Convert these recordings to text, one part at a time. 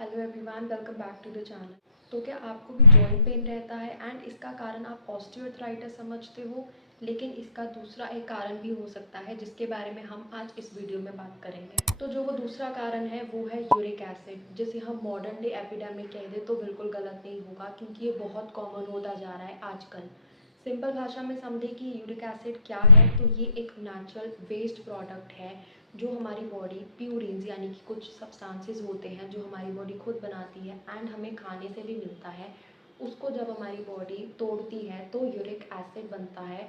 Hello everyone, welcome back to the channel. तो क्या आपको भी जॉइंट पेन रहता है एंड इसका कारण आप ऑस्टियोआर्थराइटिस समझते हो, लेकिन इसका दूसरा एक कारण भी हो सकता है जिसके बारे में हम आज इस वीडियो में बात करेंगे। तो जो वो दूसरा कारण है वो है यूरिक एसिड, जिसे हम मॉडर्न डे एपिडेमिक कह दें तो बिल्कुल गलत नहीं होगा, क्योंकि ये बहुत कॉमन होता जा रहा है आजकल। सिंपल भाषा में समझें कि यूरिक एसिड क्या है, तो ये एक नेचुरल वेस्ट प्रोडक्ट है जो हमारी बॉडी प्यूरिन्स यानी कि कुछ सब्सटेंसेस होते हैं जो हमारी बॉडी खुद बनाती है एंड हमें खाने से भी मिलता है। उसको जब हमारी बॉडी तोड़ती है तो यूरिक एसिड बनता है।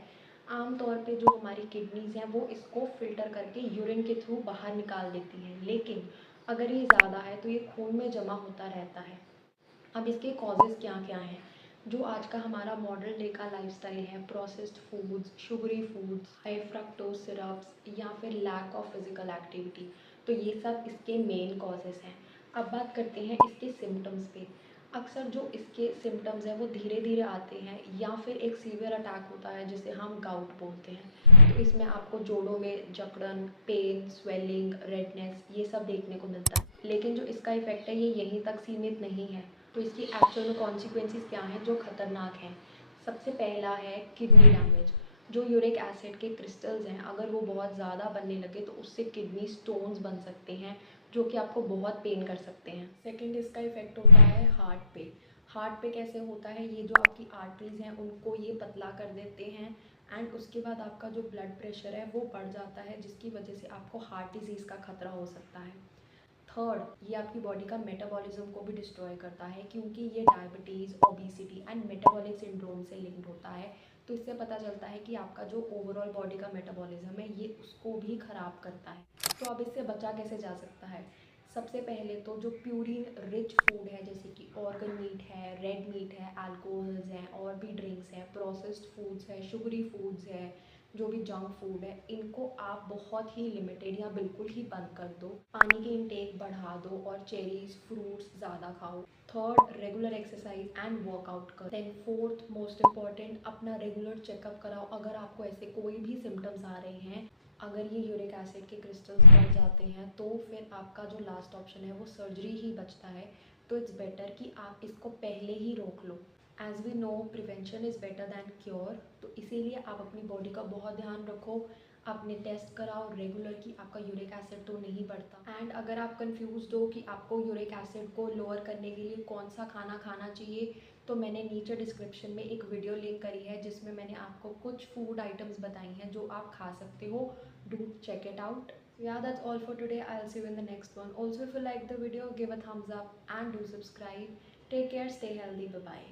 आमतौर पे जो हमारी किडनीज हैं वो इसको फिल्टर करके यूरिन के थ्रू बाहर निकाल देती हैं, लेकिन अगर ये ज़्यादा है तो ये खून में जमा होता रहता है। अब इसके कॉजेज़ क्या क्या हैं? जो आज का हमारा मॉडर्न डे का लाइफस्टाइल है, processed foods, sugary foods, high fructose syrups या फिर लैक ऑफ फिजिकल एक्टिविटी, तो ये सब इसके मेन कॉजेज़ हैं। अब बात करते हैं इसके सिम्टम्स पे। अक्सर जो इसके सिम्टम्स हैं वो धीरे धीरे आते हैं या फिर एक सीवियर अटैक होता है जिसे हम गाउट बोलते हैं। तो इसमें आपको जोड़ों में जकड़न, पेन, स्वेलिंग, रेडनेस ये सब देखने को मिलता है। लेकिन जो इसका इफ़ेक्ट है ये यहीं तक सीमित नहीं है। तो इसकी एक्चुअल में कॉन्सिक्वेंसेस क्या हैं जो ख़तरनाक हैं? सबसे पहला है किडनी डैमेज। जो यूरिक एसिड के क्रिस्टल्स हैं अगर वो बहुत ज़्यादा बनने लगे तो उससे किडनी स्टोन्स बन सकते हैं जो कि आपको बहुत पेन कर सकते हैं। सेकंड इसका इफ़ेक्ट होता है हार्ट पे। हार्ट पे कैसे होता है? ये जो आपकी आर्टरीज़ हैं उनको ये पतला कर देते हैं एंड उसके बाद आपका जो ब्लड प्रेशर है वो बढ़ जाता है, जिसकी वजह से आपको हार्ट डिज़ीज़ का खतरा हो सकता है। थर्ड, ये आपकी बॉडी का मेटाबॉलिज्म को भी डिस्ट्रॉय करता है, क्योंकि ये diabetes, obesity and metabolic syndrome से लिंक्ड होता है। तो इससे पता चलता है कि आपका जो ओवरऑल बॉडी का मेटाबॉलिज्म है ये उसको भी ख़राब करता है। तो अब इससे बचा कैसे जा सकता है? सबसे पहले तो जो प्यूरिन रिच फूड है जैसे कि ऑर्गन मीट है, रेड मीट है, अल्कोहल्स हैं और भी ड्रिंक्स हैं, प्रोसेस्ड फूड्स है, शुगरी फूड्स है, जो भी जंक फूड है, इनको आप बहुत ही लिमिटेड या बिल्कुल ही बंद कर दो। पानी की इंटेक बढ़ा दो और चेरीज, फ्रूट्स ज़्यादा खाओ। Third, regular exercise and workout करो। देन फोर्थ मोस्ट इम्पॉर्टेंट, अपना रेगुलर चेकअप कराओ अगर आपको ऐसे कोई भी सिम्टम्स आ रहे हैं। अगर ये यूरिक एसिड के क्रिस्टल्स बढ़ जाते हैं तो फिर आपका जो लास्ट ऑप्शन है वो सर्जरी ही बचता है। तो इट्स बेटर कि आप इसको पहले ही रोक लो। As we know, prevention is better than cure. तो इसीलिए आप अपनी बॉडी का बहुत ध्यान रखो, अपने टेस्ट कराओ रेगुलर कि आपका यूरिक एसिड तो नहीं बढ़ता। एंड अगर आप कंफ्यूज्ड हो कि आपको यूरिक एसिड को लोअर करने के लिए कौन सा खाना खाना चाहिए, तो मैंने नीचे डिस्क्रिप्शन में एक वीडियो लिंक करी है जिसमें मैंने आपको कुछ फूड आइटम्स बताई हैं जो आप खा सकते हो। Do check it out. Yeah, that's all for today. I'll see you in the next one. Also, if you like the video, give a thumbs up and do subscribe. Take care, stay healthy. Bye bye.